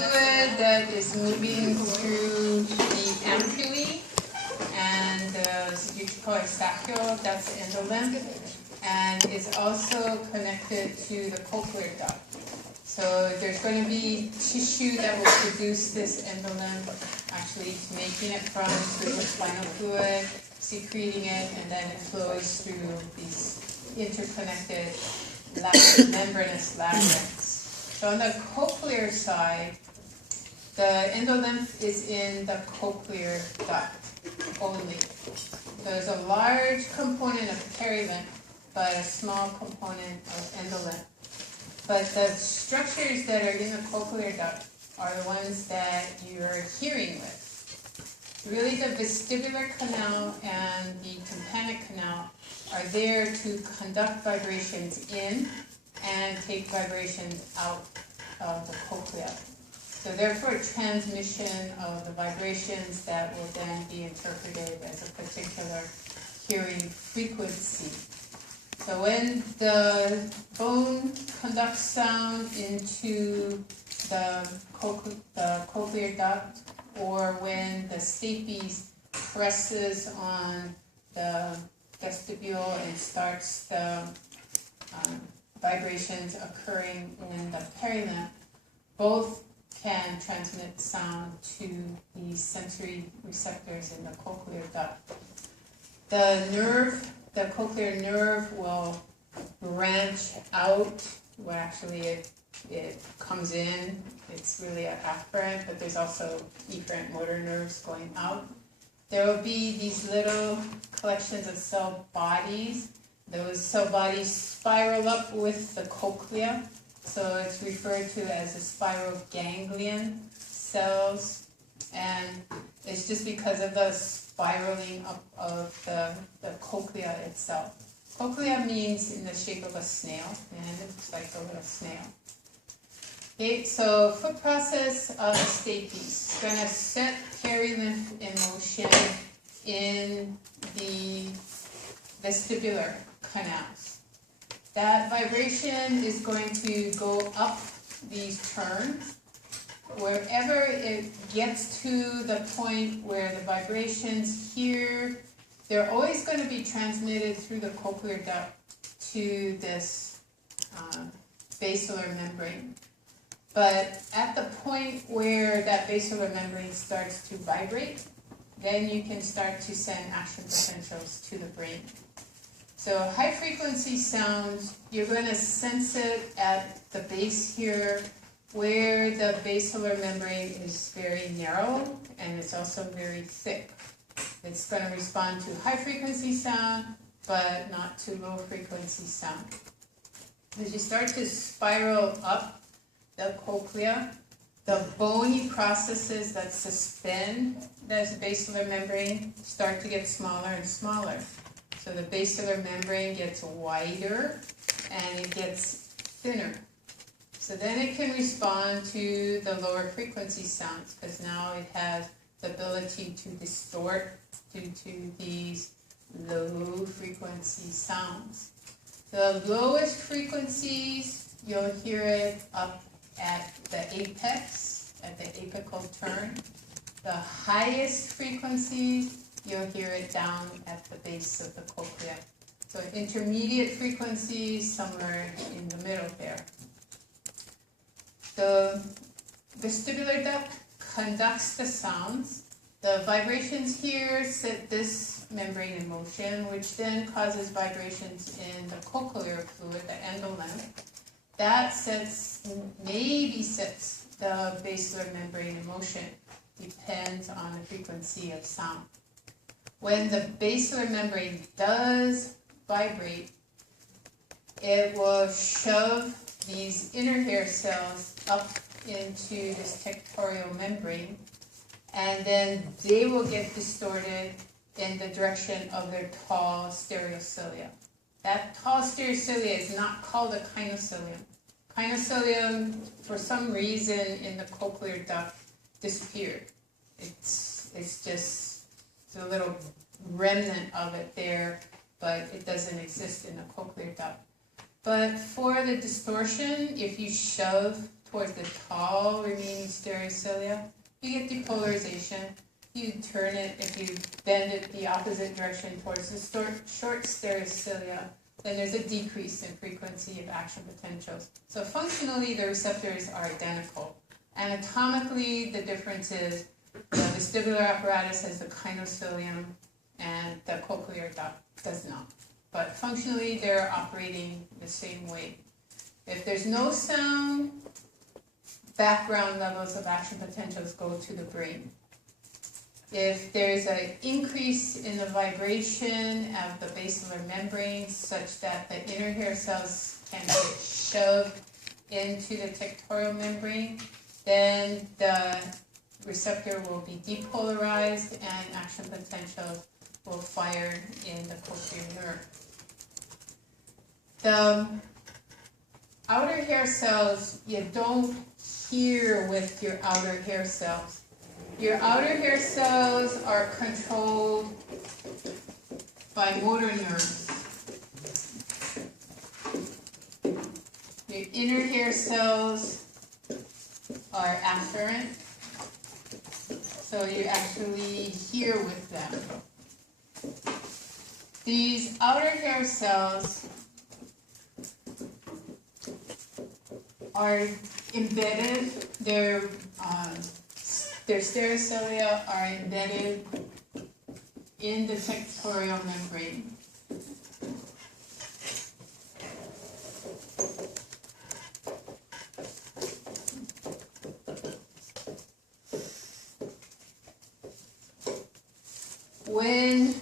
fluid that is moving through the ampullae, and you could call it saccule, that's the endolymph, and is also connected to the cochlear duct. So there's going to be tissue that will produce this endolymph, actually making it from cerebrospinal fluid, secreting it, and then it flows through these interconnected membranous labyrinths. So on the cochlear side, the endolymph is in the cochlear duct only. So there's a large component of perilymph, but a small component of endolymph. But the structures that are in the cochlear duct are the ones that you're hearing with. Really, the vestibular canal and the tympanic canal are there to conduct vibrations in and take vibrations out of the cochlea. So therefore, transmission of the vibrations that will then be interpreted as a particular hearing frequency. So when the bone conducts sound into the cochlear duct, or when the stapes presses on the vestibule and starts the vibrations occurring in the perilymph, both can transmit sound to the sensory receptors in the cochlear duct. The cochlear nerve will branch out. Well, actually, it comes in. It's really an afferent, but there's also efferent motor nerves going out. There will be these little collections of cell bodies. Those cell bodies spiral up with the cochlea, so it's referred to as the spiral ganglion cells, and it's just because of the spiraling up of the cochlea itself. Cochlea means in the shape of a snail, and it looks like a little snail. Okay, so foot process of the stapes. Going to set perilymph in motion in the vestibular canals. That vibration is going to go up these turns. Wherever it gets to the point where the vibrations here, they're always going to be transmitted through the cochlear duct to this basilar membrane. But at the point where that basilar membrane starts to vibrate, then you can start to send action potentials to the brain. So high frequency sounds, you're going to sense it at the base here, where the basilar membrane is very narrow and it's also very thick. It's going to respond to high frequency sound, but not to low frequency sound. As you start to spiral up the cochlea, the bony processes that suspend this basilar membrane start to get smaller and smaller. So the basilar membrane gets wider and it gets thinner. So then it can respond to the lower frequency sounds, because now it has the ability to distort due to these low frequency sounds. The lowest frequencies, you'll hear it up at the apex, at the apical turn. The highest frequencies, you'll hear it down at the base of the cochlea. So intermediate frequencies, somewhere in the middle there. The vestibular duct conducts the sounds. The vibrations here set this membrane in motion, which then causes vibrations in the cochlear fluid, the endolymph. That maybe sets the basilar membrane in motion. Depends on the frequency of sound. When the basilar membrane does vibrate, it will shove these inner hair cells up into this tectorial membrane, and then they will get distorted in the direction of their tall stereocilia. That tall stereocilia is not called a kinocilium. Kinocilium, for some reason in the cochlear duct, disappeared. It's just a little remnant of it there, but it doesn't exist in the cochlear duct. But for the distortion, if you shove towards the tall remaining stereocilia, you get depolarization. You turn it, if you bend it the opposite direction towards the short stereocilia, then there's a decrease in frequency of action potentials. So functionally, the receptors are identical. Anatomically, the difference is the vestibular apparatus has the kinocilium and the cochlear duct does not. But functionally, they're operating the same way. If there's no sound, background levels of action potentials go to the brain. If there's an increase in the vibration of the basilar membrane such that the inner hair cells can get shoved into the tectorial membrane, then the receptor will be depolarized and action potential will fire in the cochlear nerve. The outer hair cells, you don't hear with your outer hair cells. Your outer hair cells are controlled by motor nerves. Your inner hair cells are afferent, so you actually hear with them. These outer hair cells are embedded, their stereocilia are embedded in the tectorial membrane. When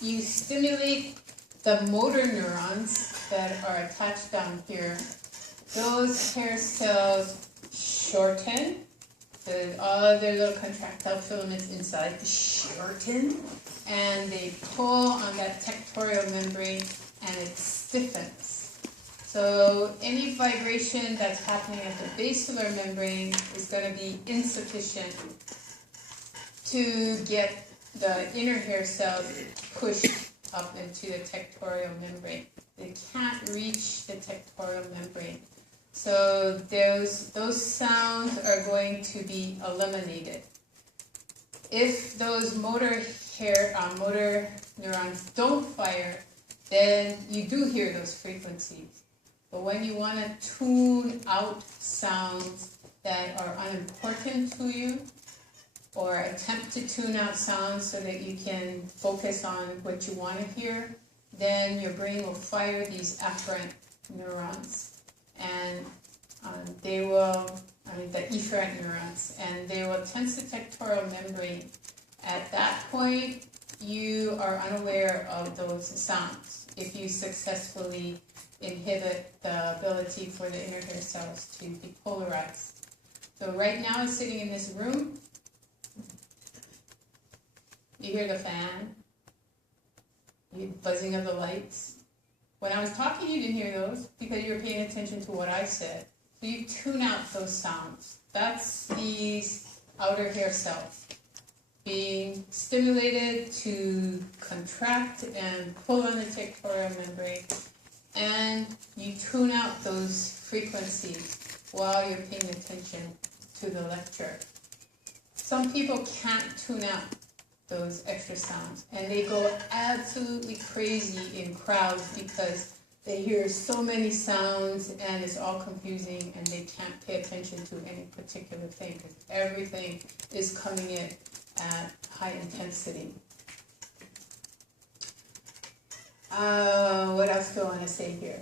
you stimulate the motor neurons that are attached down here, those hair cells shorten. All of their little contractile filaments inside shorten, and they pull on that tectorial membrane, and it stiffens. So any vibration that's happening at the basilar membrane is going to be insufficient to get the inner hair cells pushed up into the tectorial membrane. They can't reach the tectorial membrane. So those sounds are going to be eliminated. If those motor neurons don't fire, then you do hear those frequencies. But when you want to tune out sounds that are unimportant to you, or attempt to tune out sounds so that you can focus on what you want to hear, then your brain will fire these afferent neurons. And they will, the efferent neurons, and they will tense the tectorial membrane. At that point, you are unaware of those sounds if you successfully inhibit the ability for the inner hair cells to depolarize. So right now, it's sitting in this room. You hear the fan, the buzzing of the lights. When I was talking, you didn't hear those because you were paying attention to what I said. So you tune out those sounds. That's these outer hair cells being stimulated to contract and pull on the tectorial membrane, and you tune out those frequencies while you're paying attention to the lecture. Some people can't tune out those extra sounds, and they go absolutely crazy in crowds because they hear so many sounds and it's all confusing and they can't pay attention to any particular thing because everything is coming in at high intensity. What else do I want to say here?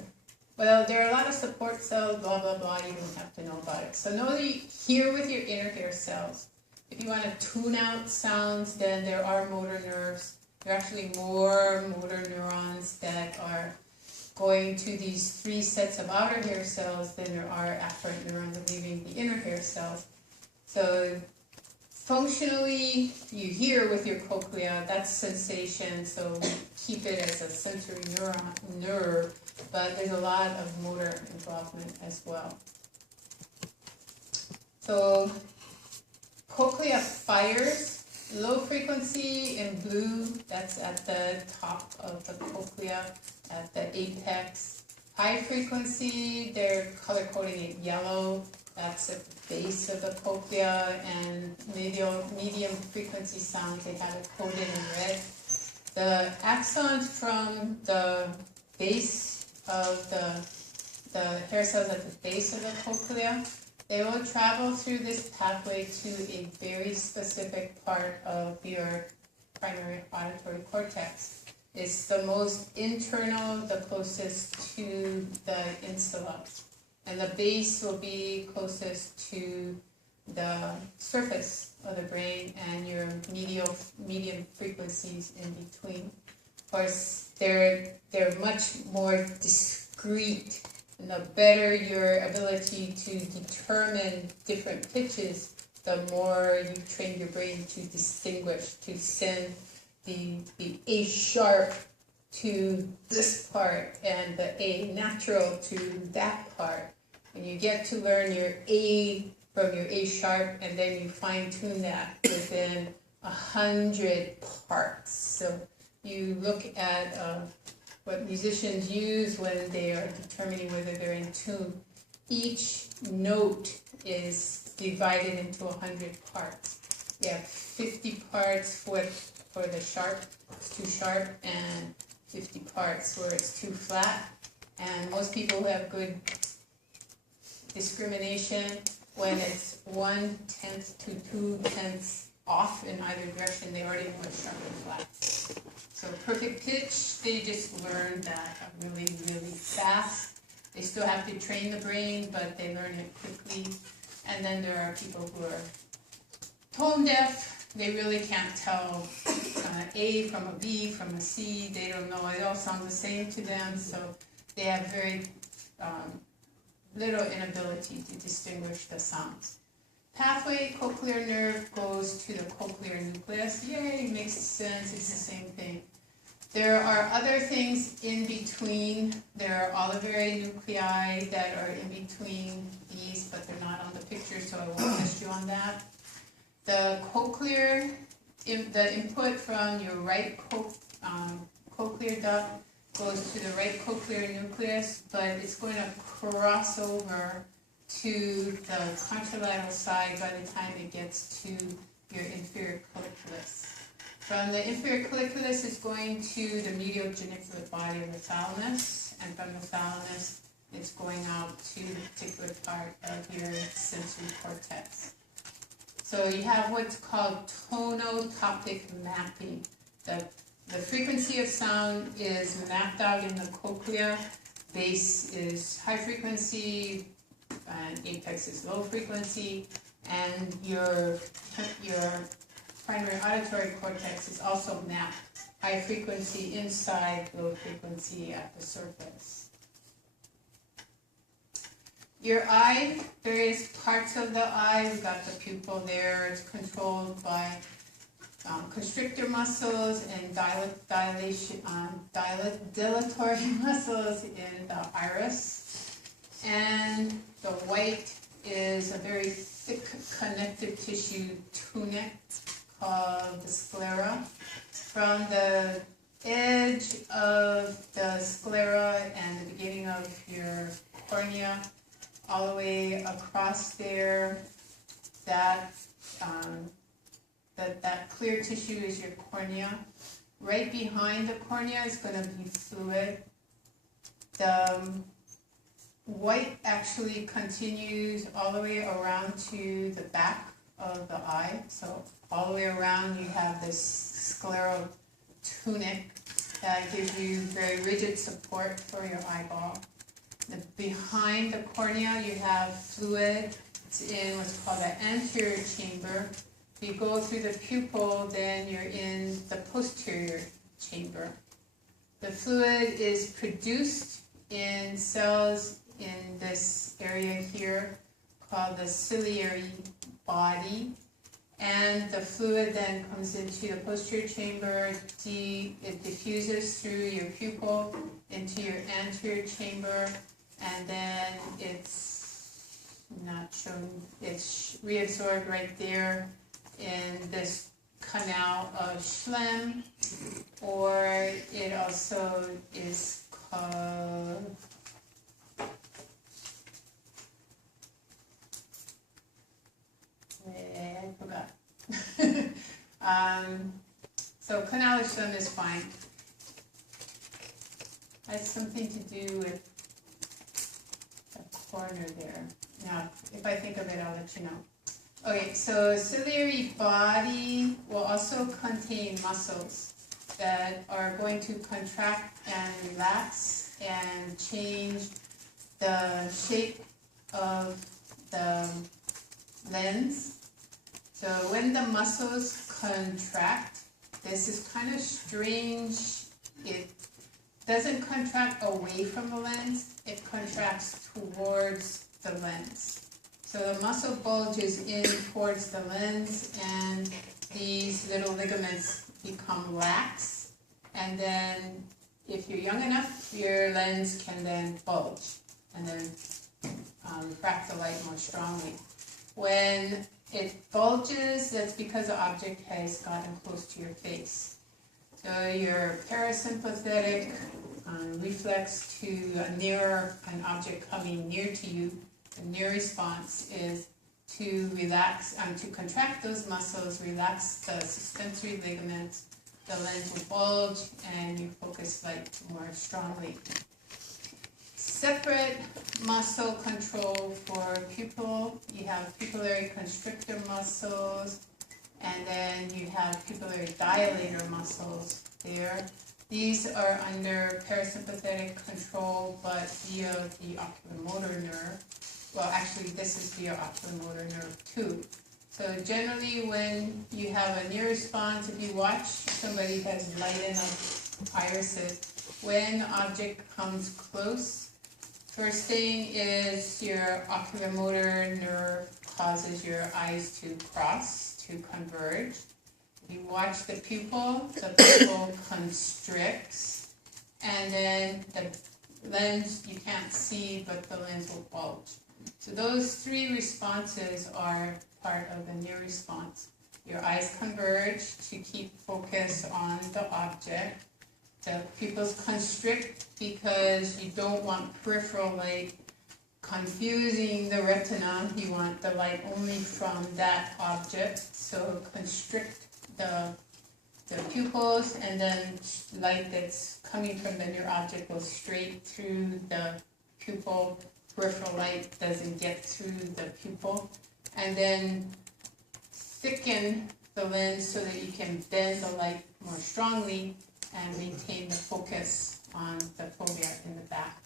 Well, there are a lot of support cells, blah, blah, blah. You don't have to know about it. So know that you hear with your inner hair cells. If you want to tune out sounds, then there are motor nerves. There are actually more motor neurons that are going to these three sets of outer hair cells than there are afferent neurons leaving the inner hair cells. So functionally, you hear with your cochlea, that's sensation, so keep it as a sensory nerve, but there's a lot of motor involvement as well. So cochlea fires, low frequency in blue, that's at the top of the cochlea, at the apex. High frequency, they're color coding it yellow, That's at the base of the cochlea, and medium frequency sounds, they have it coded in red. The axons from the base of the hair cells at the base of the cochlea, they will travel through this pathway to a very specific part of your primary auditory cortex. It's the most internal, the closest to the insula. And the base will be closest to the surface of the brain and your medium frequencies in between. Of course, they're much more discrete, and the better your ability to determine different pitches, the more you train your brain to distinguish, to send the A sharp to this part and the A natural to that part. And you get to learn your A from your A sharp, and then you fine tune that within 100 parts. So you look at what musicians use when they are determining whether they're in tune. Each note is divided into 100 parts. You have 50 parts for the sharp, it's too sharp, and 50 parts where it's too flat. And most people who have good discrimination, when it's 1/10 to 2/10 off in either direction, they already know it's sharp and flat. So perfect pitch, they just learn that really, really fast. They still have to train the brain, but they learn it quickly. And then there are people who are tone deaf. They really can't tell A from a B from a C. They don't know. It all sounds the same to them. So they have very little inability to distinguish the sounds. Pathway, cochlear nerve goes to the cochlear nucleus. Yay, makes sense. It's the same thing. There are other things in between. There are olivary nuclei that are in between these, but they're not on the picture, so I won't test you on that. The cochlear, the input from your right cochlear duct goes to the right cochlear nucleus, but it's going to cross over to the contralateral side by the time it gets to your inferior colliculus. From the inferior colliculus, it's going to the medial geniculate body of the thalamus, and from the thalamus, it's going out to the particular part of your sensory cortex. So you have what's called tonotopic mapping. The frequency of sound is mapped out in the cochlea. Base is high frequency, and apex is low frequency, and your primary auditory cortex is also mapped high frequency inside, low frequency at the surface. Your eye, various parts of the eye, we've got the pupil there, it's controlled by constrictor muscles and dilatory muscles in the iris. And the white is a very thick connective tissue tunic called the sclera. From the edge of the sclera and the beginning of your cornea all the way across there, that clear tissue is your cornea. Right behind the cornea is going to be fluid. The white actually continues all the way around to the back of the eye. So all the way around you have this scleral tunic that gives you very rigid support for your eyeball. Behind the cornea you have fluid. It's in what's called the anterior chamber. If you go through the pupil, then you're in the posterior chamber. The fluid is produced in cells in this area here called the ciliary body, and the fluid then comes into the posterior chamber. It diffuses through your pupil into your anterior chamber, and then it's not shown, it's reabsorbed right there in this canal of Schlemm, or it also is called So canalism is fine. Has something to do with the corner there. Now, if I think of it, I'll let you know. Okay, so ciliary body will also contain muscles that are going to contract and relax and change the shape of the lens. So when the muscles contract, this is kind of strange. It doesn't contract away from the lens, it contracts towards the lens. So the muscle bulges in towards the lens and these little ligaments become lax, and then if you're young enough, your lens can then bulge and then refract the light more strongly. When it bulges, that's because the object has gotten close to your face. So your parasympathetic reflex to an object coming near to you, the near response is to relax, to contract those muscles, relax the suspensory ligaments, the lens will bulge, and you focus light more strongly. Separate muscle control for pupil, you have pupillary constrictor muscles, and then you have pupillary dilator muscles there. These are under parasympathetic control, but via the oculomotor nerve. Well, actually, this is via oculomotor nerve too. So generally, when you have a near response, if you watch somebody who has light enough irises, when the object comes close, first thing is your oculomotor nerve causes your eyes to cross, to converge. You watch the pupil constricts, and then the lens you can't see, but the lens will bulge. So those three responses are part of the near response. Your eyes converge to keep focus on the object. The pupils constrict because you don't want peripheral light confusing the retina. You want the light only from that object. So constrict the pupils, and then light that's coming from the near object goes straight through the pupil. Peripheral light doesn't get through the pupil. And then thicken the lens so that you can bend the light more strongly and maintain the focus on the fovea in the back.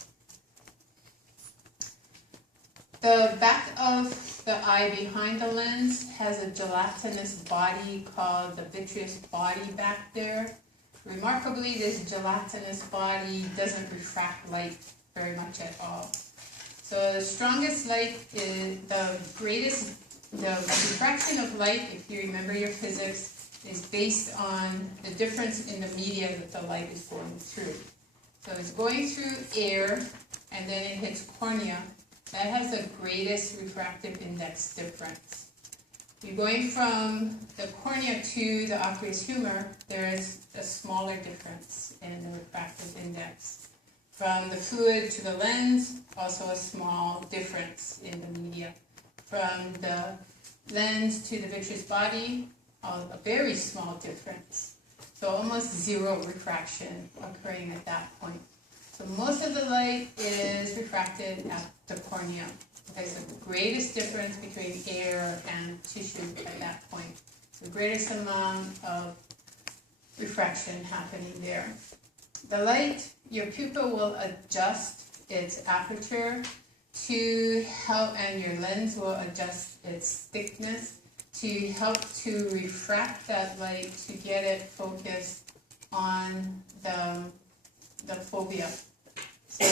The back of the eye behind the lens has a gelatinous body called the vitreous body back there. Remarkably, this gelatinous body doesn't refract light very much at all. So the strongest light is the refraction of light, if you remember your physics, is based on the difference in the media that the light is going through. So it's going through air, and then it hits cornea. That has the greatest refractive index difference. You're going from the cornea to the aqueous humor, there is a smaller difference in the refractive index. From the fluid to the lens, also a small difference in the media. From the lens to the vitreous body, a very small difference. So almost zero refraction occurring at that point. So most of the light is refracted at the cornea. Okay, so the greatest difference between air and tissue at that point. The greatest amount of refraction happening there. The light, your pupil will adjust its aperture to help, and your lens will adjust its thickness to help to refract that light to get it focused on the fovea. So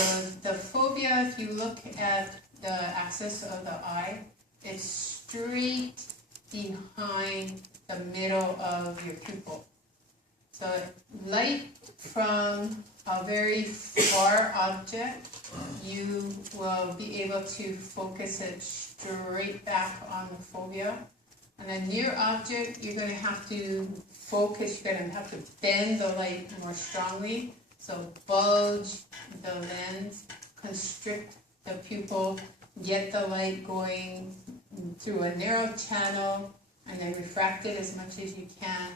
the fovea, if you look at the axis of the eye, it's straight behind the middle of your pupil. So light from a very far object, you will be able to focus it straight back on the fovea. On a near object, you're going to have to focus, you're going to have to bend the light more strongly. So bulge the lens, constrict the pupil, get the light going through a narrow channel and then refract it as much as you can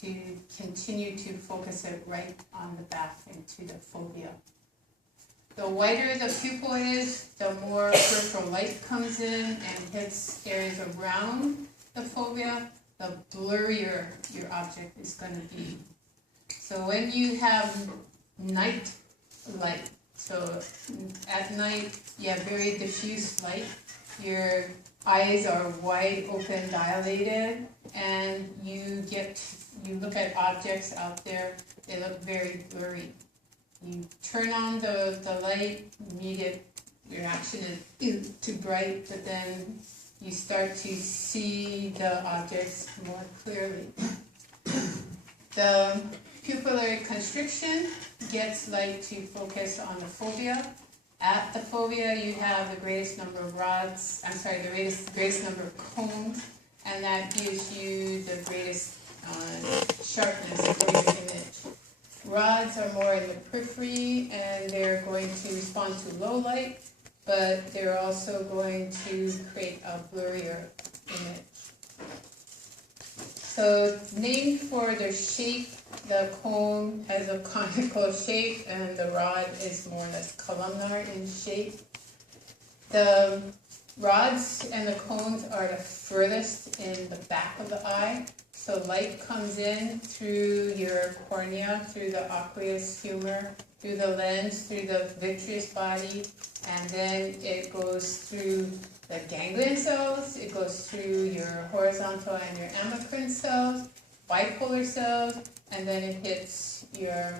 to continue to focus it right on the back into the fovea. The whiter the pupil is, the more peripheral light comes in and hits areas around the fovea, the blurrier your object is going to be. So when you have night light, so at night you have very diffuse light, your eyes are wide open, dilated, and you look at objects out there, they look very blurry. You turn on the light, immediate reaction is too bright, but then you start to see the objects more clearly. The pupillary constriction gets light to focus on the fovea. At the fovea, you have the greatest number of rods, the greatest number of cones, and that gives you the greatest sharpness for your image. Rods are more in the periphery, and they're going to respond to low light, but they're also going to create a blurrier image. So named for their shape, the cone has a conical shape, and the rod is more or less columnar in shape. The rods and the cones are the furthest in the back of the eye. So light comes in through your cornea, through the aqueous humor, through the lens, through the vitreous body, and then it goes through the ganglion cells, it goes through your horizontal and your amacrine cells, bipolar cells, and then it hits your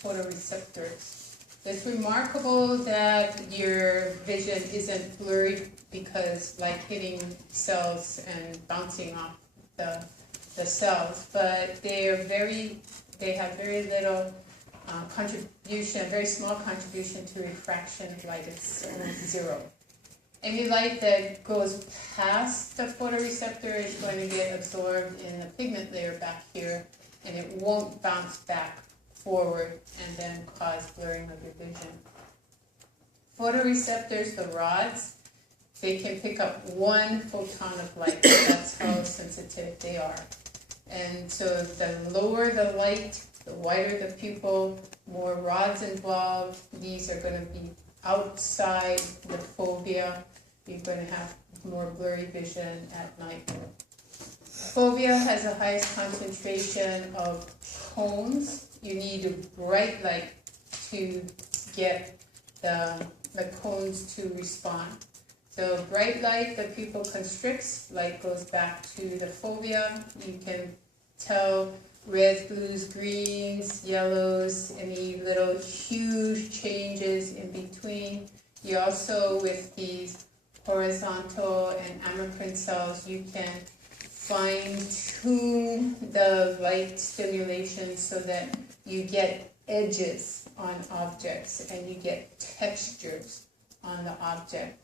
photoreceptors. It's remarkable that your vision isn't blurry because light hitting cells and bouncing off the cells, but they have very little contribution, very small contribution to refraction of light. It's almost zero. Any light that goes past the photoreceptor is going to get absorbed in the pigment layer back here, and it won't bounce back forward and then cause blurring of your vision. Photoreceptors, the rods, they can pick up one photon of light. That's how sensitive they are. And so the lower the light, the wider the pupil, more rods involved. These are going to be outside the fovea. You're going to have more blurry vision at night. Fovea has the highest concentration of cones. You need a bright light to get the cones to respond. So bright light, the pupil constricts, light goes back to the fovea. You can tell reds, blues, greens, yellows, any little huge changes in between. You also, with these horizontal and amacrine cells, you can fine-tune the light stimulation so that you get edges on objects and you get textures on the object.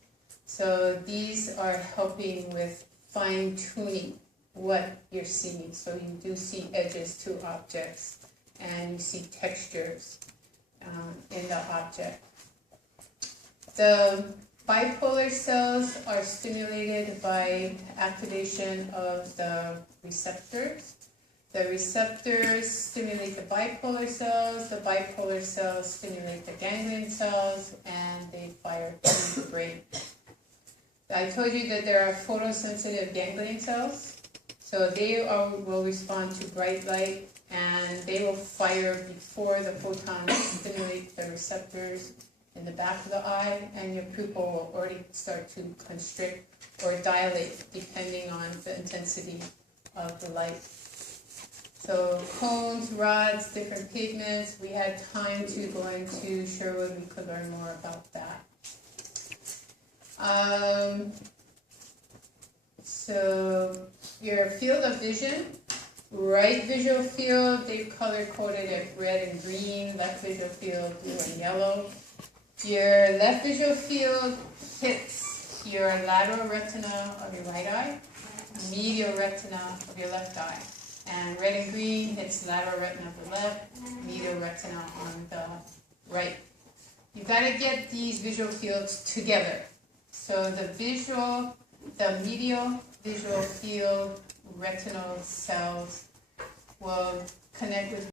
So these are helping with fine-tuning what you're seeing. So you do see edges to objects and you see textures in the object. The bipolar cells are stimulated by activation of the receptors. The receptors stimulate the bipolar cells stimulate the ganglion cells, and they fire to the brain. I told you that there are photosensitive ganglion cells, so they will respond to bright light, and they will fire before the photons stimulate the receptors in the back of the eye, and your pupil will already start to constrict or dilate depending on the intensity of the light. So cones, rods, different pigments. We had time to go into Sherwood. We could learn more about that. So your field of vision, right visual field, they've color-coded it red and green, left visual field, blue and yellow. Your left visual field hits your lateral retina of your right eye, medial retina of your left eye. And red and green hits lateral retina of the left, medial retina on the right. You've got to get these visual fields together. So the medial visual field retinal cells will connect with